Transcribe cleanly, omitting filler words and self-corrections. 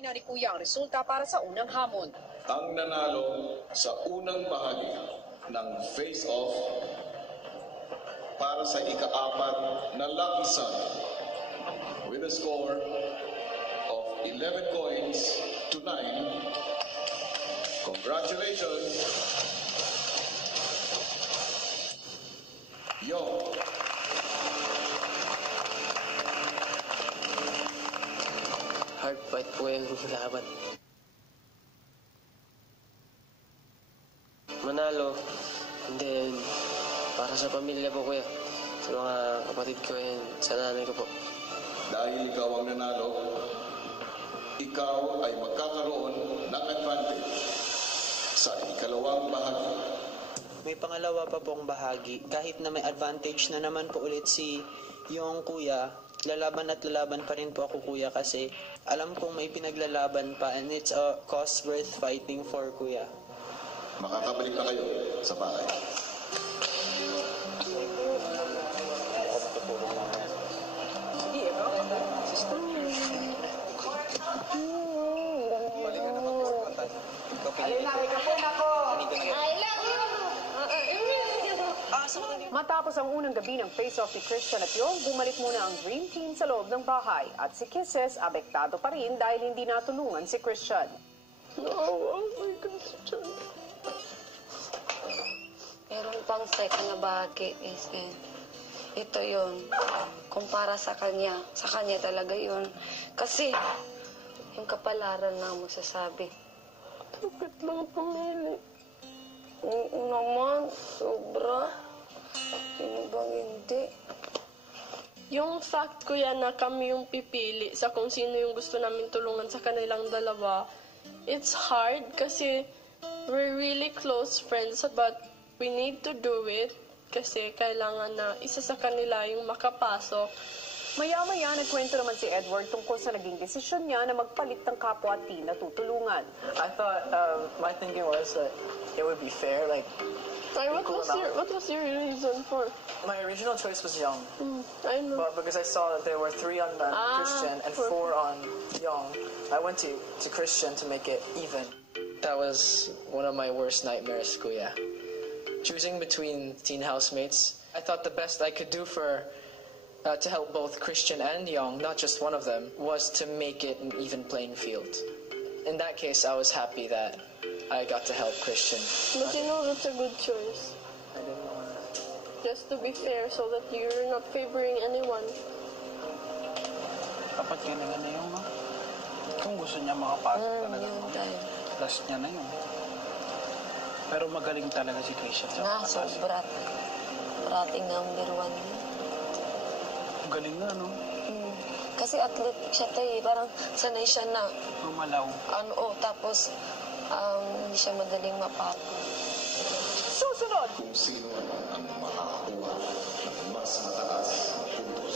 na ni Kuya ang resulta para sa unang hamon. Ang nanalo sa unang bahagi ng face-off para sa ika-4 na Lucky Sun with a score of 11 coins to 9. Congratulations, Yo. Hard fight po yung laban. Manalo, and then para sa pamilya po kuya, sa mga kapatid ko and sa nanay ko po. Dahil ikaw ang nanalo, ikaw ay magkakaroon ng advantage sa ikalawang bahagi. May pangalawa pa pong bahagi. Kahit na may advantage na naman po ulit si yung kuya, lalaban at lalaban pa rin po ako kuya kasi alam kong may pinaglalaban pa and it's a cause worth fighting for kuya. Makakabalik na kayo sa bahay. Matapos ang unang gabi ng face-off ni Christian at Yong, bumalik muna ang Dream Team sa loob ng bahay at si Kisses abektado pa rin dahil hindi natulungan si Christian. Meron pang second na bahagi is ito yon kumpara sa kanya talaga yon kasi yung kapalaran na masasabi. Bakit lang pumili? Oo naman, sobra. Sino bang hindi? Yung fact ko yan na kami yung pipili sa kung sino yung gusto namin tulungan sa kanilang dalawa, it's hard kasi we're really close friends but we need to do it kasi kailangan na isa sa kanila yung makapasok. Maya-maya, nagkwento naman si Edward tungkol sa naging desisyon niya na magpalit ng kapwa team na tutulungan. I thought, my thinking was that it would be fair, like, What was your reason for? my original choice was Young, I know. but because I saw that there were 3 on Christian and 4 on Young, I went to Christian to make it even. That was one of my worst nightmares, kuya. Choosing between teen housemates, I thought the best I could do to help both Christian and Young, not just one of them, was to make it an even playing field. In that case, I was happy that I got to help Christian. But you know that's a good choice. I didn't know that. Just to be fair so that you're not favoring anyone. Kapag kailangan na yung, no? Kung gusto niya makapasok talaga, Yun no? tayo. Last niya na yun. Pero magaling talaga si Christian sa Sobra. Parating number 1 yun. Galing na, no? Kasi athletic siya tayo Parang sanay siya na Gumalaw. tapos hindi siya madaling mapagod. Susunod! Kung sino ang makakakuha ng mas mataas na puntos.